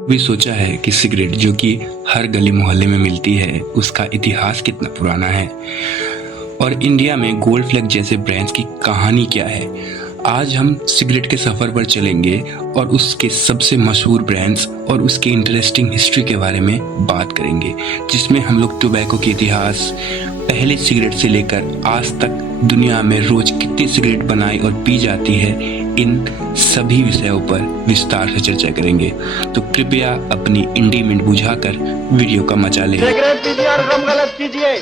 भी सोचा है कि सिगरेट जो कि हर गली मोहल्ले में मिलती है उसका इतिहास कितना पुराना है और इंडिया में गोल्ड फ्लैग जैसे ब्रांड्स की कहानी क्या है। आज हम सिगरेट के सफ़र पर चलेंगे और उसके सबसे मशहूर ब्रांड्स और उसके इंटरेस्टिंग हिस्ट्री के बारे में बात करेंगे, जिसमें हम लोग टोबैको के इतिहास, पहले सिगरेट से लेकर आज तक दुनिया में रोज कितनी सिगरेट बनाई और पी जाती है, इन सभी विषयों पर विस्तार से चर्चा करेंगे। तो कृपया अपनी इंडीमेंट बुझाकर वीडियो का मजा लें। सिगरेट पीजिए और गम गलत कीजिए।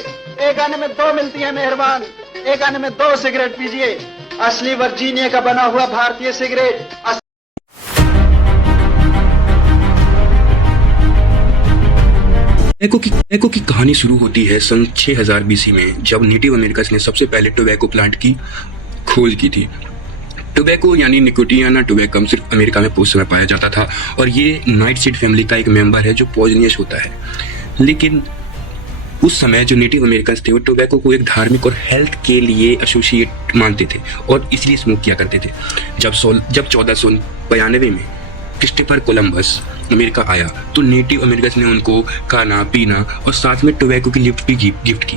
एक आने में दो मिलती है मेहरबान, एक आने में दो सिगरेट पीजिए। असली वर्जीनिया का बना हुआ भारतीय सिगरेट। टोबैको की कहानी शुरू होती है सन 6000 बीसी में, जब नेटिव अमेरिकन्स ने सबसे पहले टोबैको प्लांट की खोज की थी। टोबैको यानी निकोटियाना टोबैकम सिर्फ अमेरिका में उस समय पाया जाता था और ये नाइटसीड फैमिली का एक मेंबर है जो पॉइजनियस होता है। लेकिन उस समय जो नेटिव अमेरिकन्स थे वो टोबैको को एक धार्मिक और हेल्थ के लिए एसोसिएट मानते थे और इसलिए स्मोक किया करते थे। जब 1492 में क्रिस्टोफर कोलंबस अमेरिका आया तो नेटिव अमेरिकन्स ने उनको खाना पीना और साथ में टोबैको की लिफ्ट भी गिफ्ट की,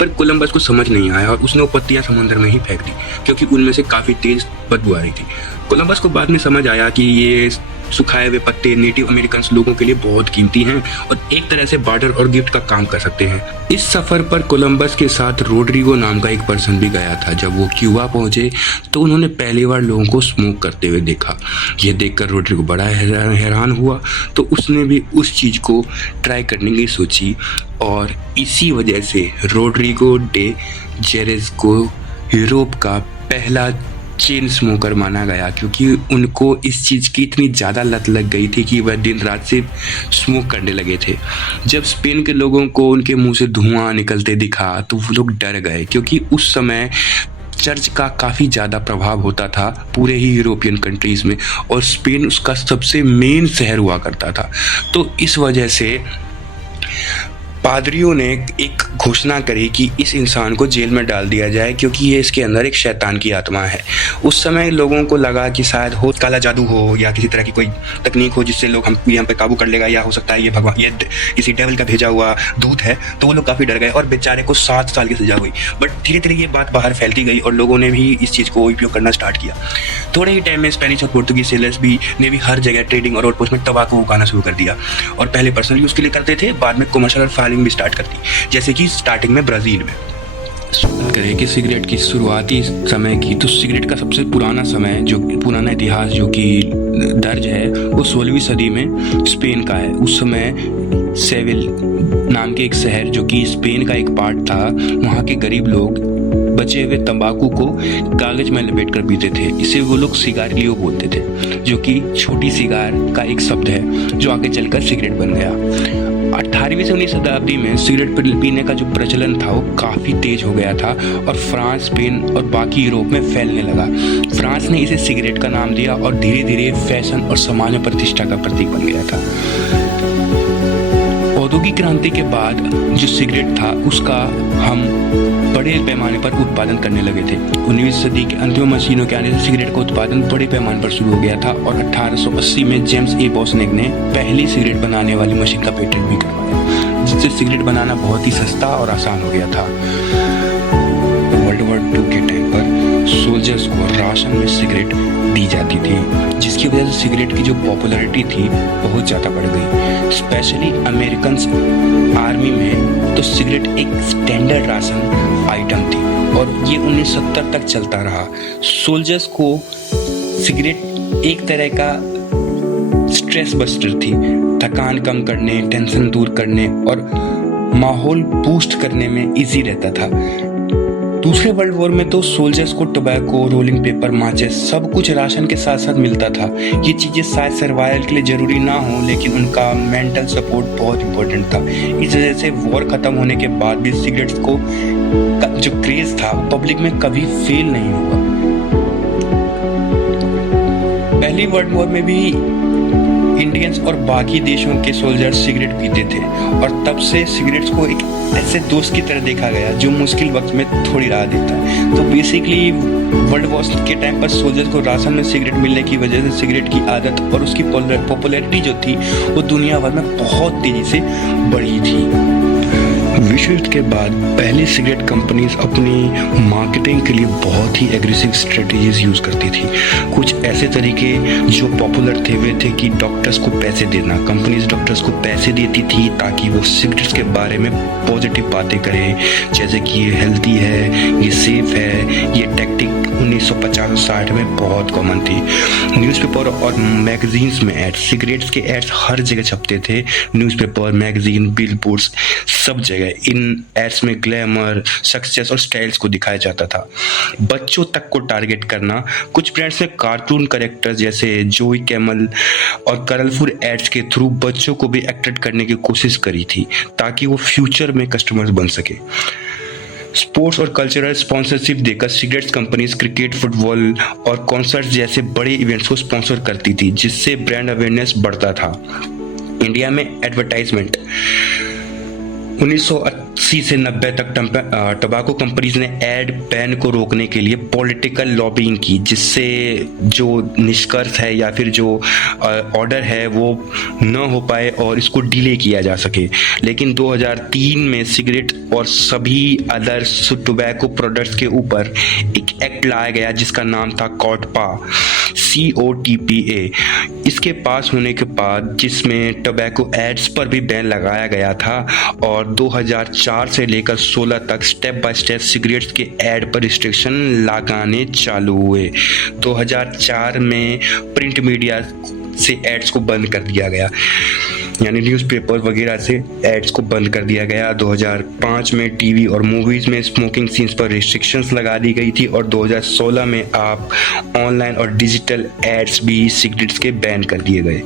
पर कोलंबस को समझ नहीं आया और उसने वो पत्तियां समुद्र में ही फेंक दी क्योंकि उनमें से काफ़ी तेज बदबू आ रही थी। कोलंबस को बाद में समझ आया कि ये सुखाए हुए पत्ते नेटिव अमेरिकन्स लोगों के लिए बहुत कीमती हैं और एक तरह से बार्टर और गिफ्ट का काम कर सकते हैं। इस सफ़र पर कोलंबस के साथ रोड्रिगो नाम का एक पर्सन भी गया था। जब वो क्यूबा पहुंचे तो उन्होंने पहली बार लोगों को स्मोक करते हुए देखा। यह देखकर रोड्रिगो बड़ा हैरान हुआ तो उसने भी उस चीज़ को ट्राई करने की सोची और इसी वजह से रोड्रिगो डे जेरेज को यूरोप का पहला चेन स्मोकर माना गया, क्योंकि उनको इस चीज़ की इतनी ज़्यादा लत लग गई थी कि वह दिन रात से स्मोक करने लगे थे। जब स्पेन के लोगों को उनके मुंह से धुआं निकलते दिखा तो वो लोग डर गए, क्योंकि उस समय चर्च का काफ़ी ज़्यादा प्रभाव होता था पूरे ही यूरोपियन कंट्रीज़ में और स्पेन उसका सबसे मेन शहर हुआ करता था। तो इस वजह से पादरियों ने एक घोषणा करी कि इस इंसान को जेल में डाल दिया जाए क्योंकि ये इसके अंदर एक शैतान की आत्मा है। उस समय लोगों को लगा कि शायद हो काला जादू हो या किसी तरह की कोई तकनीक हो जिससे लोग हम पे काबू कर लेगा, या हो सकता है ये भगवान ये किसी डेविल का भेजा हुआ दूत है। तो वो लोग काफ़ी डर गए और बेचारे को 7 साल की सजा हुई। बट धीरे धीरे ये बात बाहर फैलती गई और लोगों ने भी इस चीज़ को उपयोग करना स्टार्ट किया। थोड़े ही टाइम में स्पेनिश और पुर्तगीज सेलर्स ने भी हर जगह ट्रेडिंग और आउटपोस्ट में तंबाकू उगाना शुरू कर दिया और पहले पर्सनल यूज़ के लिए करते थे, बाद में कमर्शियल और फार्मिंग भी स्टार्ट कर दी, जैसे कि स्टार्टिंग में ब्राज़ील में। करें कि सिगरेट की शुरुआती समय की, तो सिगरेट का सबसे पुराना समय जो पुराना इतिहास जो कि दर्ज है वो 16वीं सदी में स्पेन का है। उस समय सेविल नाम के एक शहर जो कि स्पेन का एक पार्ट था, वहाँ के गरीब लोग बचे हुए तंबाकू को कागज में लपेट कर पीते थे। इसे वो लोग सिगारियो बोलते थे, जो कि छोटी सिगार का एक शब्द है जो आगे चलकर सिगरेट बन गया। 18वीं से 19वीं शताब्दी में सिगरेट पीने का जो प्रचलन था वो काफ़ी तेज हो गया था और फ्रांस, स्पेन और बाकी यूरोप में फैलने लगा। फ्रांस ने इसे सिगरेट का नाम दिया और धीरे धीरे फैशन और समाज में प्रतिष्ठा का प्रतीक बन गया था। औद्योगिक क्रांति के बाद जो सिगरेट था उसका हम बड़े पैमाने पर उत्पादन करने लगे थे। 19वीं सदी के अंत में मशीनों के आने से सिगरेट का उत्पादन बड़े पैमाने पर शुरू हो गया था और 1880 में जेम्स ए बॉसनेक ने पहली सिगरेट बनाने वाली मशीन का पेटेंट भी करवाया, जिससे सिगरेट बनाना बहुत ही सस्ता और आसान हो गया था। वर्ल्ड वॉर 2 के टाइम पर सोल्जर्स को राशन में सिगरेट दी जाती थी, जिसकी वजह से सिगरेट की जो पॉपुलैरिटी थी बहुत ज़्यादा बढ़ गई। स्पेशली अमेरिकन आर्मी में तो सिगरेट एक स्टैंडर्ड राशन आइटम थी और ये 1970 तक चलता रहा। सोल्जर्स को सिगरेट एक तरह का स्ट्रेस बस्टर थी, थकान कम करने, टेंशन दूर करने और माहौल बूस्ट करने में इजी रहता था। दूसरे वर्ल्ड वॉर में तो सोल्जर्स को टोबैको, रोलिंग पेपर, माचिस सब कुछ राशन के साथ साथ मिलता था। ये चीज़ें शायद सर्वाइवल के लिए ज़रूरी ना हो, लेकिन उनका मेंटल सपोर्ट बहुत इंपॉर्टेंट था। इस वजह से वॉर ख़त्म होने के बाद भी सिगरेट्स को जो क्रेज़ था पब्लिक में कभी फेल नहीं हुआ। पहली वर्ल्ड वॉर में भी इंडियंस और बाकी देशों के सोल्जर सिगरेट पीते थे और तब से सिगरेट्स को एक ऐसे दोस्त की तरह देखा गया जो मुश्किल वक्त में थोड़ी राह देता है। तो बेसिकली वर्ल्ड वॉर के टाइम पर सोल्जर्स को राशन में सिगरेट मिलने की वजह से सिगरेट की आदत और उसकी पॉपुलैरिटी जो थी वो दुनिया भर में बहुत तेजी से बढ़ी थी। विश्व युद्ध के बाद पहली सिगरेट कंपनीज अपनी मार्केटिंग के लिए बहुत ही एग्रेसिव स्ट्रेटजीज यूज करती थी। कुछ ऐसे तरीके जो पॉपुलर थे वे थे कि डॉक्टर्स को पैसे देना। कंपनीज डॉक्टर्स को पैसे देती थी ताकि वो सिगरेट्स के बारे में पॉजिटिव बातें करें, जैसे कि ये हेल्दी है, ये सेफ है। ये टैक्टिक 1950-60 में बहुत कॉमन थी। न्यूज़पेपर और मैगजीन्स में एड्स, सिगरेट्स के एड्स हर जगह छपते थे। न्यूज़पेपर, मैगजीन, बिलबोर्ड्स, सब जगह इन एड्स में ग्लैमर, सक्सेस और स्टाइल्स को दिखाया जाता था। बच्चों तक को टारगेट करना, कुछ ब्रांड्स ने कार्टून कैरेक्टर्स जैसे जोई कैमल और कलरफुल एड्स के थ्रू बच्चों को भी अट्रैक्ट करने की कोशिश करी थी ताकि वो फ्यूचर में कस्टमर्स बन सके। स्पोर्ट्स और कल्चरल स्पॉन्सरशिप देकर सिगरेट्स कंपनीज क्रिकेट, फुटबॉल और कॉन्सर्ट जैसे बड़े इवेंट्स को स्पॉन्सर करती थी, जिससे ब्रांड अवेयरनेस बढ़ता था। इंडिया में एडवर्टाइजमेंट 1980 से 90 तक टबाको कंपनीज ने एड बैन को रोकने के लिए पॉलिटिकल लॉबिंग की, जिससे जो निष्कर्ष है या फिर जो ऑर्डर है वो न हो पाए और इसको डिले किया जा सके। लेकिन 2003 में सिगरेट और सभी अदर टोबैको प्रोडक्ट्स के ऊपर एक एक्ट लाया गया जिसका नाम था COTPA, COTPA। इसके पास होने के बाद जिसमें टोबैको एड्स पर भी बैन लगाया गया था और 2004 से लेकर 16 तक स्टेप बाय स्टेप सिगरेट्स के ऐड पर रिस्ट्रिक्शन लगाने चालू हुए। 2004 में प्रिंट मीडिया से एड्स को बंद कर दिया गया, यानी न्यूज़पेपर वगैरह से एड्स को बंद कर दिया गया। 2005 में टीवी और मूवीज में स्मोकिंग सीन्स पर रिस्ट्रिक्शंस लगा दी गई थी और 2016 में आप ऑनलाइन और डिजिटल एड्स भी सिगरेट्स के बैन कर दिए गए।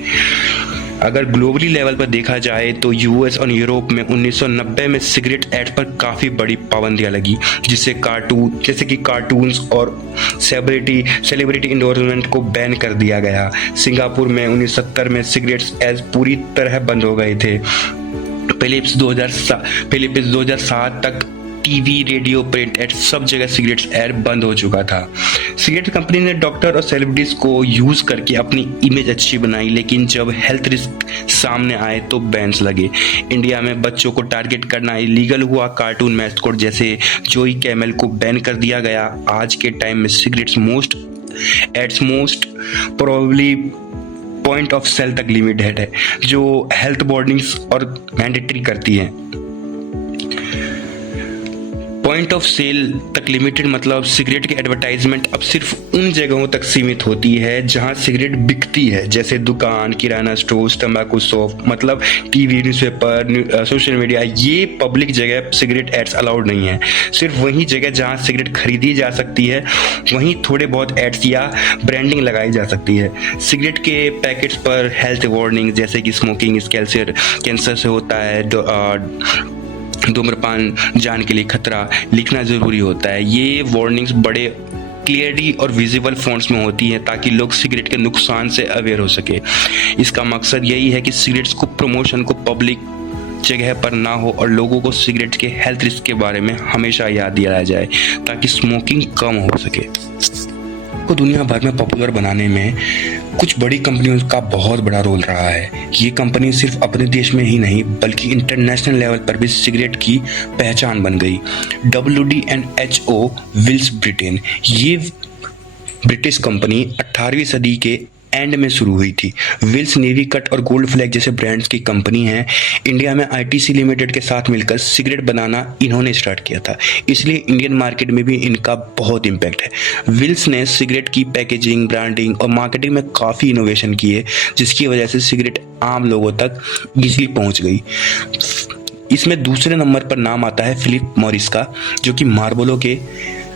अगर ग्लोबली लेवल पर देखा जाए तो यूएस और यूरोप में 1990 में सिगरेट एड्स पर काफ़ी बड़ी पाबंदियां लगी, जैसे कि कार्टून्स और सेलिब्रिटी इंडोर्समेंट को बैन कर दिया गया। सिंगापुर में 1970 में सिगरेट्स एड्स पूरी तरह बंद हो गए थे। फिलिप्स 2007 तक टीवी, रेडियो, प्रिंट एड सब जगह सिगरेट्स एड बंद हो चुका था। सिगरेट कंपनी ने डॉक्टर और सेलिब्रिटीज को यूज करके अपनी इमेज अच्छी बनाई, लेकिन जब हेल्थ रिस्क सामने आए तो बैन्स लगे। इंडिया में बच्चों को टारगेट करना इलीगल हुआ। कार्टून मैस्कॉट जैसे जोई कैमल को बैन कर दिया गया। आज के टाइम में cigarettes most probably point of sale तक लिमिटेड है, जो हेल्थ वार्निंग्स और मैंडेटरी करती है। पॉइंट ऑफ सेल तक लिमिटेड मतलब सिगरेट की एडवर्टाइजमेंट अब सिर्फ उन जगहों तक सीमित होती है जहां सिगरेट बिकती है, जैसे दुकान, किराना स्टोर, तंबाकू शॉप, मतलब टीवी, न्यूज़पेपर, सोशल मीडिया। ये पब्लिक जगह सिगरेट एड्स अलाउड नहीं है। सिर्फ वही जगह जहां सिगरेट खरीदी जा सकती है वहीं थोड़े बहुत एड्स या ब्रांडिंग लगाई जा सकती है। सिगरेट के पैकेट्स पर हेल्थ वार्निंग जैसे कि स्मोकिंग कैंसर से होता है, धूम्रपान जान के लिए खतरा लिखना जरूरी होता है। ये वार्निंग्स बड़े क्लियरली और विजिबल फॉन्ट्स में होती है ताकि लोग सिगरेट के नुकसान से अवेयर हो सके। इसका मकसद यही है कि सिगरेट्स को प्रमोशन को पब्लिक जगह पर ना हो और लोगों को सिगरेट के हेल्थ रिस्क के बारे में हमेशा याद दिलाया जाए ताकि स्मोकिंग कम हो सके। को दुनिया भर में पॉपुलर बनाने में कुछ बड़ी कंपनियों का बहुत बड़ा रोल रहा है। ये कंपनी सिर्फ अपने देश में ही नहीं बल्कि इंटरनेशनल लेवल पर भी सिगरेट की पहचान बन गई। WD&HO विल्स ब्रिटेन, ये ब्रिटिश कंपनी 18वीं सदी के एंड में शुरू हुई थी। विल्स नेवी कट और गोल्ड फ्लैग जैसे ब्रांड्स की कंपनी है। इंडिया में ITC लिमिटेड के साथ मिलकर सिगरेट बनाना इन्होंने स्टार्ट किया था, इसलिए इंडियन मार्केट में भी इनका बहुत इम्पैक्ट है। विल्स ने सिगरेट की पैकेजिंग, ब्रांडिंग और मार्केटिंग में काफ़ी इनोवेशन किए, जिसकी वजह से सिगरेट आम लोगों तक इजीली पहुंच गई। इसमें दूसरे नंबर पर नाम आता है फिलिप मॉरिस का, जो कि मार्लबोरो के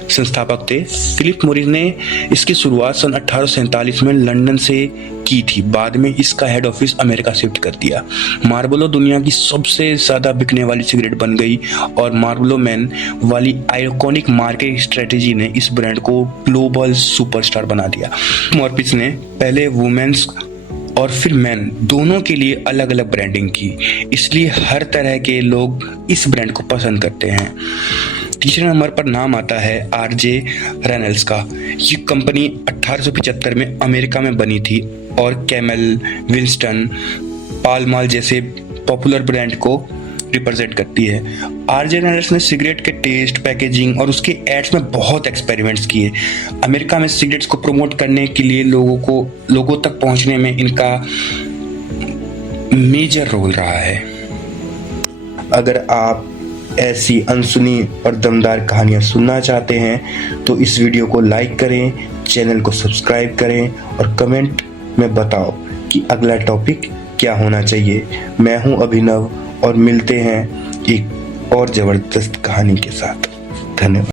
संस्थापक थे। फिलिप मॉरिस ने इसकी शुरुआत सन 1847 में लंदन से की थी। बाद में इसका हेड ऑफिस अमेरिका शिफ्ट कर दिया। मार्लबोरो दुनिया की सबसे ज्यादा बिकने वाली सिगरेट बन गई और मार्लबोरो मैन वाली आइकॉनिक मार्केटिंग स्ट्रेटेजी ने इस ब्रांड को ग्लोबल सुपरस्टार बना दिया। मॉरिस ने पहले वुमेन्स और फिर मैन, दोनों के लिए अलग अलग ब्रांडिंग की, इसलिए हर तरह के लोग इस ब्रांड को पसंद करते हैं। तीसरे नंबर पर नाम आता है आरजे रेनल्ड्स का। ये कंपनी 1875 में अमेरिका में बनी थी और कैमल, विंस्टन, पालमाल जैसे पॉपुलर ब्रांड को रिप्रेजेंट करती है। आरजे रेनल्ड्स ने सिगरेट के टेस्ट, पैकेजिंग और उसके एड्स में बहुत एक्सपेरिमेंट्स किए। अमेरिका में सिगरेट्स को प्रमोट करने के लिए लोगों तक पहुंचने में इनका मेजर रोल रहा है। अगर आप ऐसी अनसुनी और दमदार कहानियां सुनना चाहते हैं तो इस वीडियो को लाइक करें, चैनल को सब्सक्राइब करें और कमेंट में बताओ कि अगला टॉपिक क्या होना चाहिए। मैं हूं अभिनव और मिलते हैं एक और जबरदस्त कहानी के साथ। धन्यवाद।